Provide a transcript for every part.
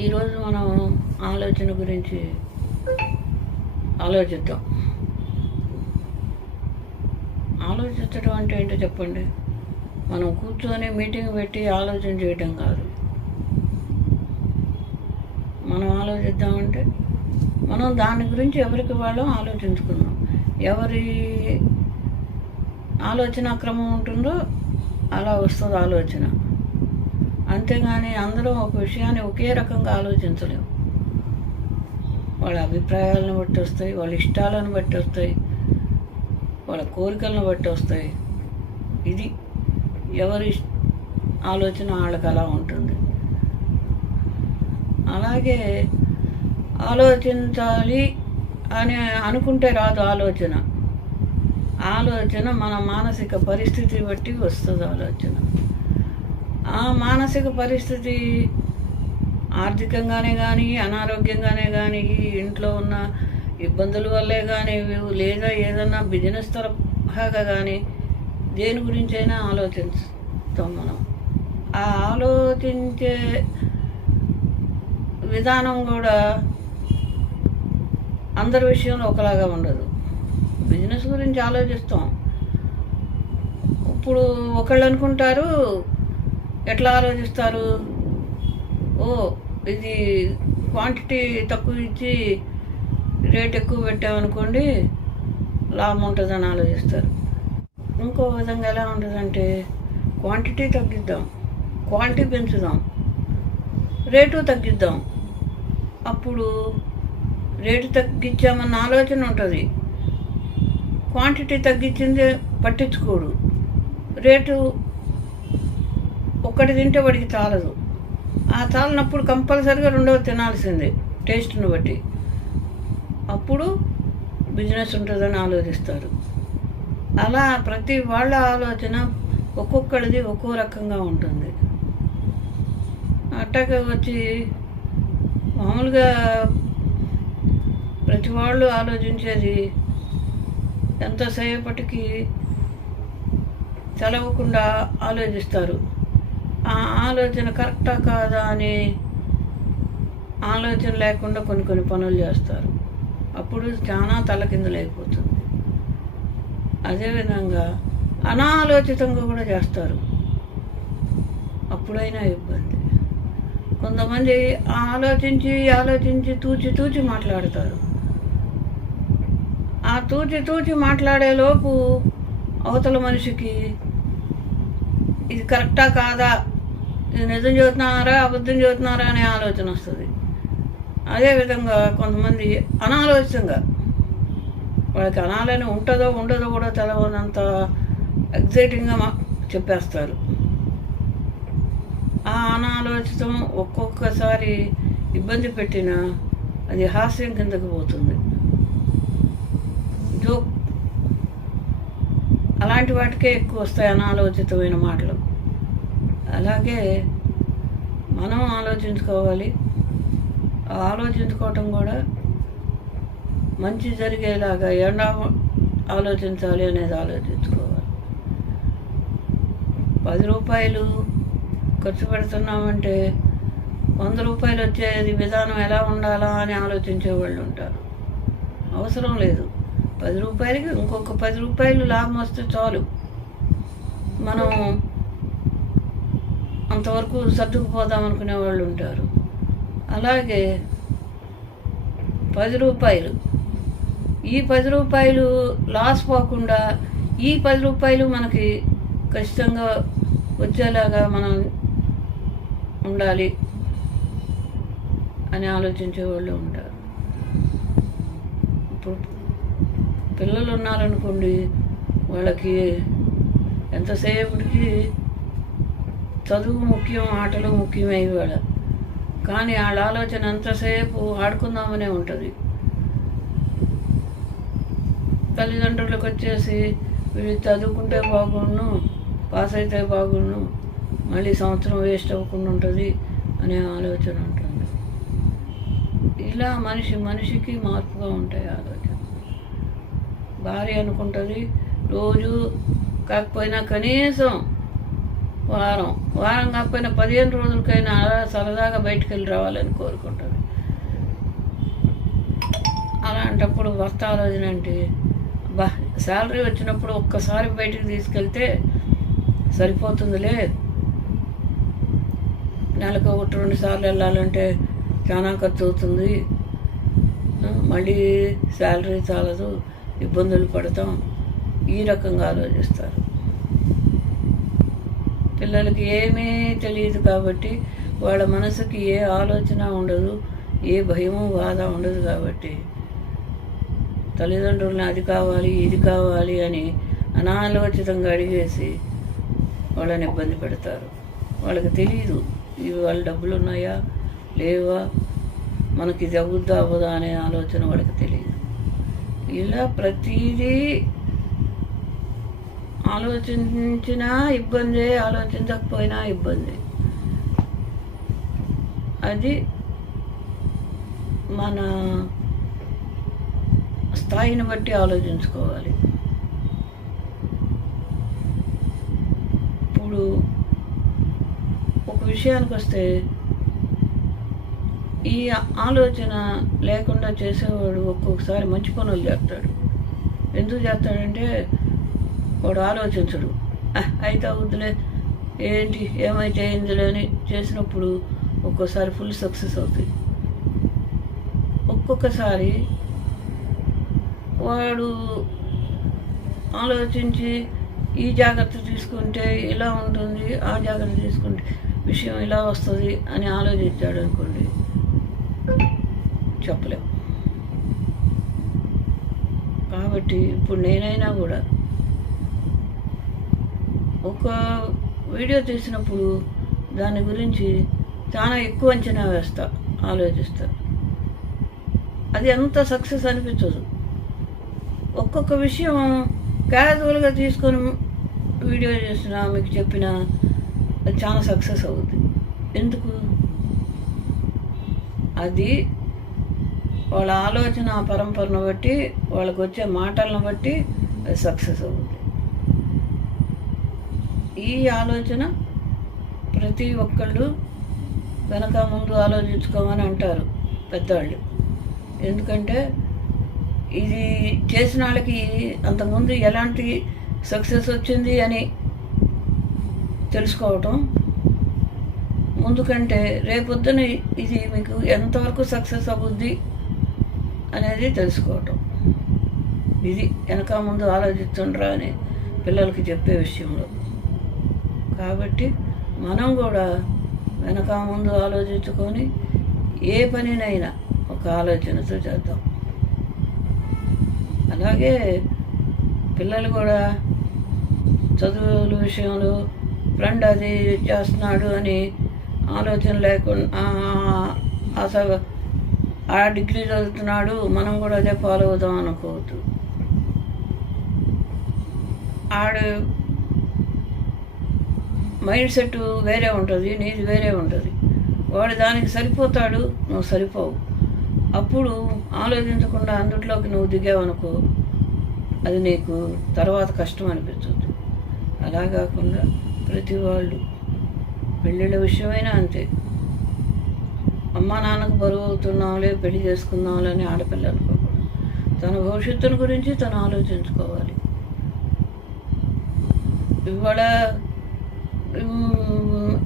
ఈరోజు మనం ఆలోచన గురించి ఆలోచిద్దాం. ఆలోచించడం అంటే ఏంటో చెప్పండి. మనం కూర్చొని మీటింగ్ పెట్టి ఆలోచన చేయడం కాదు. మనం ఆలోచిద్దామంటే మనం దాని గురించి ఎవరికి వాళ్ళం ఆలోచించుకుందాం. ఎవరి ఆలోచన క్రమం ఉంటుందో అలా వస్తుంది ఆలోచన. అంతేగాని అందరం ఒక విషయాన్ని ఒకే రకంగా ఆలోచించలేము. వాళ్ళ అభిప్రాయాలను బట్టి వస్తాయి, వాళ్ళ ఇష్టాలను బట్టి వస్తాయి, వాళ్ళ కోరికలను బట్టి వస్తాయి. ఇది ఎవరి ఆలోచన వాళ్ళకి అలా ఉంటుంది. అలాగే ఆలోచించాలి అని అనుకుంటే రాదు ఆలోచన. ఆలోచన మన మానసిక పరిస్థితి బట్టి వస్తుంది ఆలోచన. ఆ మానసిక పరిస్థితి ఆర్థికంగానే కానీ, అనారోగ్యంగానే కానీ, ఇంట్లో ఉన్న ఇబ్బందుల వల్లే కానీ, లేదా ఏదన్నా బిజినెస్ తరహాగా కానీ దేని గురించైనా ఆలోచిస్తాం మనం. ఆ ఆలోచించే విధానం కూడా అందరి విషయంలో ఒకలాగా ఉండదు. బిజినెస్ గురించి ఆలోచిస్తాం. ఇప్పుడు ఒకళ్ళు అనుకుంటారు, ఎట్లా ఆలోచిస్తారు, ఇది క్వాంటిటీ తక్కువ ఇచ్చి రేట్ ఎక్కువ పెట్టామనుకోండి లాభం ఉంటుందని ఆలోచిస్తారు. ఇంకో విధంగా ఎలా ఉంటుందంటే, క్వాంటిటీ తగ్గిద్దాం, క్వాలిటీ పెంచుదాం, రేటు తగ్గిద్దాం. అప్పుడు రేటు తగ్గించామన్న ఆలోచన ఉంటుంది. క్వాంటిటీ తగ్గించింది పట్టించుకోడు. రేటు ఒక్కటి తింటే వాడికి చాలదు. ఆ చాలినప్పుడు కంపల్సరీగా రెండవ తినాల్సిందే టేస్ట్ని బట్టి. అప్పుడు బిజినెస్ ఉంటుందని ఆలోచిస్తారు. అలా ప్రతి వాళ్ళ ఆలోచన ఒక్కొక్కడిది ఒక్కో రకంగా ఉంటుంది. అట్టాగే వచ్చి మామూలుగా ప్రతి వాళ్ళు ఆలోచించేది ఎంతసేపటికి చదవకుండా ఆలోచిస్తారు. ఆ ఆలోచన కరెక్టా కాదా అని ఆలోచన లేకుండా కొన్ని పనులు చేస్తారు. అప్పుడు చాలా తలకిందులైపోతుంది. అదేవిధంగా అనాలోచితంగా కూడా చేస్తారు. అప్పుడైనా ఇబ్బంది. కొంతమంది ఆలోచించి తూచి మాట్లాడతారు. ఆ తూచి మాట్లాడేలోపు అవతల మనిషికి ఇది కరెక్టా కాదా, ఇది నిజం చెబుతున్నారా అబద్ధం చెబుతున్నారా అనే ఆలోచన వస్తుంది. అదేవిధంగా కొంతమంది అనాలోచితంగా, వాళ్ళకి అనాలని ఉంటుందో ఉండదో కూడా తెలవనంత ఎగ్జైటింగ్గా చెప్పేస్తారు. ఆ అనాలోచితం ఒక్కొక్కసారి ఇబ్బంది పెట్టినా అది హాస్యం కిందకు పోతుంది, జోక్. అలాంటి వాటికే ఎక్కువ వస్తాయి అనాలోచితమైన మాటలు. అలాగే మనం ఆలోచించుకోవాలి. ఆలోచించుకోవటం కూడా మంచి జరిగేలాగా ఎలా ఆలోచించాలి అనేది ఆలోచించుకోవాలి. 10 రూపాయలు ఖర్చు పెడుతున్నామంటే 100 రూపాయలు వచ్చేది విధానం ఎలా ఉండాలా అని ఆలోచించే వాళ్ళు ఉంటారు. అవసరం లేదు, 10 రూపాయలకి ఇంకొక 10 రూపాయలు లాభం వస్తే చాలు, మనం అంతవరకు సర్దుకుపోదాం అనుకునే వాళ్ళు ఉంటారు. అలాగే 10 రూపాయలు, ఈ 10 రూపాయలు లాస్ పోకుండా ఈ 10 రూపాయలు మనకి ఖచ్చితంగా వచ్చేలాగా మనం ఉండాలి అని ఆలోచించే వాళ్ళు ఉంటారు. ఇప్పుడు పిల్లలు ఉన్నారనుకోండి, వాళ్ళకి ఎంతసేపటికి చదువు ముఖ్యం, ఆటలు ముఖ్యమే ఇవాళ. కానీ వాళ్ళ ఆలోచన ఎంతసేపు ఆడుకుందామనే ఉంటుంది. తల్లిదండ్రులకు వచ్చేసి వీళ్ళు చదువుకుంటే బాగుండు, పాస్ అయితే బాగుండు, మళ్ళీ సంవత్సరం వేస్ట్ అవ్వకుండా ఉంటుంది అనే ఆలోచన ఉంటుంది. ఇలా మనిషికి మార్పుగా ఉంటాయి ఆలోచన. భార్య అనుకుంటుంది రోజు కాకపోయినా కనీసం వారం వారం కాకపోయినా 15 రోజులకైనా అలా సరదాగా బయటికి వెళ్ళి రావాలని కోరుకుంటుంది. అలాంటప్పుడు భర్త ఆలోచన అంటే శాలరీ వచ్చినప్పుడు ఒక్కసారి బయటికి తీసుకెళ్తే సరిపోతుందిలే, నెలకు 1-2 సార్లు వెళ్ళాలంటే చాలా ఖర్చు అవుతుంది, మళ్ళీ శాలరీ చాలదు, ఇబ్బందులు పడతాం, ఈ రకంగా ఆలోచిస్తారు. పిల్లలకి ఏమీ తెలియదు కాబట్టి వాళ్ళ మనసుకి ఏ ఆలోచన ఉండదు, ఏ భయము బాధ ఉండదు కాబట్టి తల్లిదండ్రులని అది కావాలి ఇది కావాలి అని అనాలోచితంగా అడిగేసి వాళ్ళని ఇబ్బంది పెడతారు. వాళ్ళకి తెలియదు ఇవి వాళ్ళ డబ్బులు ఉన్నాయా లేవా, మనకి ఇది అవుద్దా అవ్వదా అనే ఆలోచన వాళ్ళకి తెలియదు. ఇలా ప్రతిదీ ఆలోచించినా ఇబ్బందే, ఆలోచించకపోయినా ఇబ్బంది. అది మన స్థాయిని బట్టి ఆలోచించుకోవాలి. ఇప్పుడు ఒక విషయానికి వస్తే ఈ ఆలోచన లేకుండా చేసేవాడు ఒక్కొక్కసారి మంచి పనులు చేస్తాడు. ఎందుకు చేస్తాడంటే వాడు ఆలోచించడు, అయితే అవుద్దులే, ఏంటి ఏమైతే అయిందిలే అని చేసినప్పుడు ఒక్కోసారి ఫుల్ సక్సెస్ అవుతాయి. ఒక్కొక్కసారి వాడు ఆలోచించి ఈ జాగ్రత్త తీసుకుంటే ఇలా ఉంటుంది, ఆ జాగ్రత్త తీసుకుంటే విషయం ఇలా వస్తుంది అని ఆలోచించాడు అనుకోండి, చెప్పలేం. కాబట్టి ఇప్పుడు నేనైనా కూడా ఒక వీడియో తీసినప్పుడు దాని గురించి చాలా ఎక్కువ అంచనా వేస్తా, ఆలోచిస్తా. అది అంత సక్సెస్ అనిపించదు. ఒక్కొక్క విషయం క్యాజువల్గా తీసుకొని వీడియో చేసినా మీకు చెప్పినా అది చాలా సక్సెస్ అవుతుంది. ఎందుకు? అది వాళ్ళ ఆలోచన పరంపరను బట్టి, వాళ్ళకు వచ్చే మాటలను బట్టి అది సక్సెస్ అవుతుంది. ఈ ఆలోచన ప్రతి ఒక్కళ్ళు వెనక ముందు ఆలోచించుకోమని అంటారు పెద్దవాళ్ళు. ఎందుకంటే ఇది చేసిన వాళ్ళకి అంతకుముందు ఎలాంటి సక్సెస్ వచ్చింది అని తెలుసుకోవటం, ముందుకంటే రేపొద్దున ఇది మీకు ఎంతవరకు సక్సెస్ అవుద్ది అనేది తెలుసుకోవటం. ఇది వెనక ముందు ఆలోచిస్తుండ్రా అని పిల్లలకి చెప్పే విషయంలో. కాబట్టి మనం కూడా వెనక ముందు ఆలోచించుకొని ఏ పనినైనా ఒక ఆలోచనతో చేద్దాం. అలాగే పిల్లలు కూడా చదువుల విషయంలో ఫ్రెండ్ అది చేస్తున్నాడు అని ఆలోచన లేకుండా అసలు ఆ డిగ్రీ చదువుతున్నాడు మనం కూడా అదే ఫాలో అవుదాం అనుకోవద్దు. ఆడు మైండ్ సెట్ వేరే ఉంటుంది, నీది వేరే ఉంటుంది. వాడు దానికి సరిపోతాడు, నువ్వు సరిపోవు. అప్పుడు ఆలోచించకుండా అందుట్లోకి నువ్వు దిగావనుకో, అది నీకు తర్వాత కష్టం అనిపించదు. అలా కాకుండా ప్రతి వాళ్ళు పెళ్ళిళ్ళ విషయమైనా అంతే, అమ్మా నాన్నకు బరువు అవుతున్నాంలే పెళ్లి చేసుకుందాంలే అని ఆడపిల్ల అనుకోకూడదు. తన భవిష్యత్తుని గురించి తను ఆలోచించుకోవాలి. ఇవాళ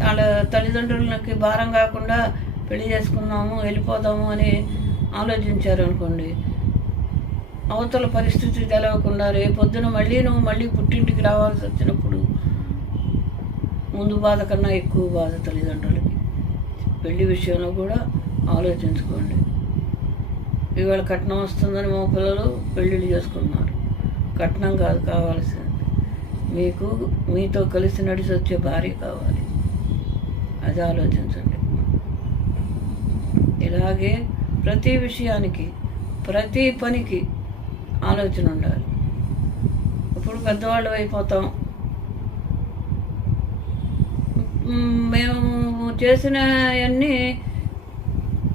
వాళ్ళ తల్లిదండ్రులకి భారం కాకుండా పెళ్లి చేసుకుందాము వెళ్ళిపోదాము అని ఆలోచించారు అనుకోండి, అవతల పరిస్థితి తెలవకుండా రేపొద్దున మళ్ళీ పుట్టింటికి రావాల్సి వచ్చినప్పుడు ముందు బాధ కన్నా ఎక్కువ బాధ తల్లిదండ్రులకి. పెళ్లి విషయంలో కూడా ఆలోచించుకోండి. ఇవాళ కట్నం వస్తుందని మా పిల్లలు పెళ్ళిళ్ళు చేసుకున్నారు. కట్నం కాదు కావాల్సింది, మీకు మీతో కలిసి నడిచి వచ్చే భార్య కావాలి. అది ఆలోచించండి. ఇలాగే ప్రతి విషయానికి ప్రతి పనికి ఆలోచన ఉండాలి. ఇప్పుడు పెద్దవాళ్ళు అయిపోతాం, మేము చేసినవన్నీ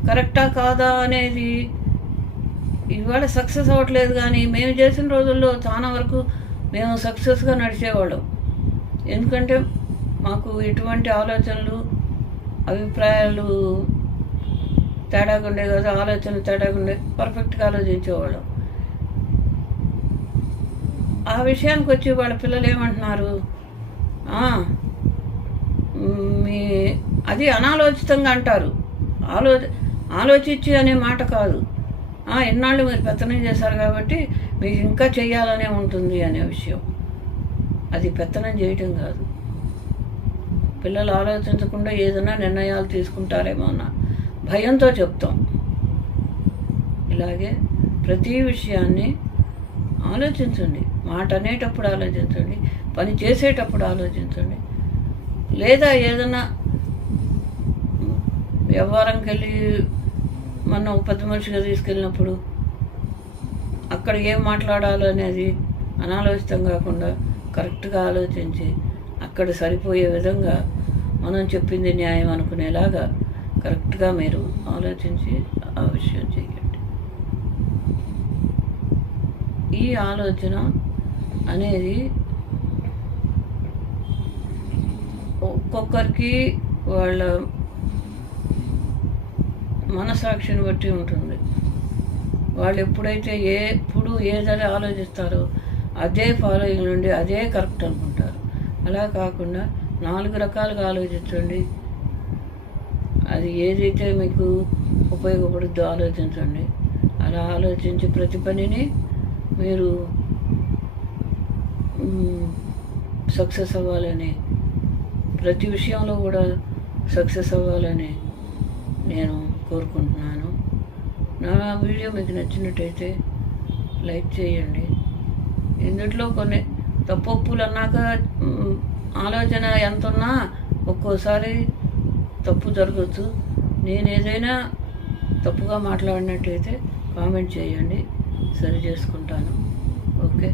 కరెక్టా కాదా అనేది ఇవాళ సక్సెస్ అవ్వట్లేదు. కానీ మేము చేసిన రోజుల్లో చాలా వరకు మేము సక్సెస్గా నడిచేవాళ్ళం. ఎందుకంటే మాకు ఎటువంటి ఆలోచనలు అభిప్రాయాలు తేడాగా ఉండే కదా, ఆలోచనలు తేడాగా ఉండే, పర్ఫెక్ట్గా ఆలోచించేవాళ్ళం. ఆ విషయానికి వచ్చి వాళ్ళ పిల్లలు ఏమంటున్నారు, మీ అది అనాలోచితంగా అంటారు. ఆలోచించి అనే మాట కాదు, ఎన్నాళ్ళు మీరు పెత్తనం చేశారు కాబట్టి మీకు ఇంకా చెయ్యాలనే ఉంటుంది అనే విషయం. అది పెత్తనం చేయటం కాదు. పిల్లలు ఆలోచించకుండా ఏదైనా నిర్ణయాలు తీసుకుంటారేమో అన్న భయంతో చెప్తాం. ఇలాగే ప్రతి విషయాన్ని ఆలోచించండి. మాట అనేటప్పుడు ఆలోచించండి, పని చేసేటప్పుడు ఆలోచించండి. లేదా ఏదైనా వ్యవహారంకి వెళ్ళి మనం పెద్ద మనిషిగా తీసుకెళ్ళినప్పుడు అక్కడ ఏం మాట్లాడాలో అనేది అనాలోచితం కాకుండా కరెక్ట్గా ఆలోచించి అక్కడ సరిపోయే విధంగా మనం చెప్పింది న్యాయం అనుకునేలాగా కరెక్ట్గా మీరు ఆలోచించి ఆ విషయం చేయండి. ఈ ఆలోచన అనేది ఒక్కొక్కరికి వాళ్ళ మనసాక్షిని బట్టి ఉంటుంది. వాళ్ళు ఎప్పుడైతే ఎప్పుడు ఏదని ఆలోచిస్తారో అదే ఫాలోయింగ్ నుండి అదే కరెక్ట్ అనుకుంటారు. అలా కాకుండా 4 రకాలుగా ఆలోచించండి. అది ఏదైతే మీకు ఉపయోగపడుద్దో ఆలోచించండి. అలా ఆలోచించి ప్రతి పనిని మీరు సక్సెస్ అవ్వాలని, ప్రతి విషయంలో కూడా సక్సెస్ అవ్వాలని నేను కోరుకుంటున్నాను. నా వీడియో మీకు నచ్చినట్టయితే లైక్ చేయండి. ఇందులో కొన్ని తప్పొప్పులు అన్నాక ఆలోచన ఎంత ఉన్నా ఒక్కోసారి తప్పు జరగచ్చు. నేను ఏదైనా తప్పుగా మాట్లాడినట్టయితే కామెంట్ చేయండి, సరి చేసుకుంటాను. ఓకే.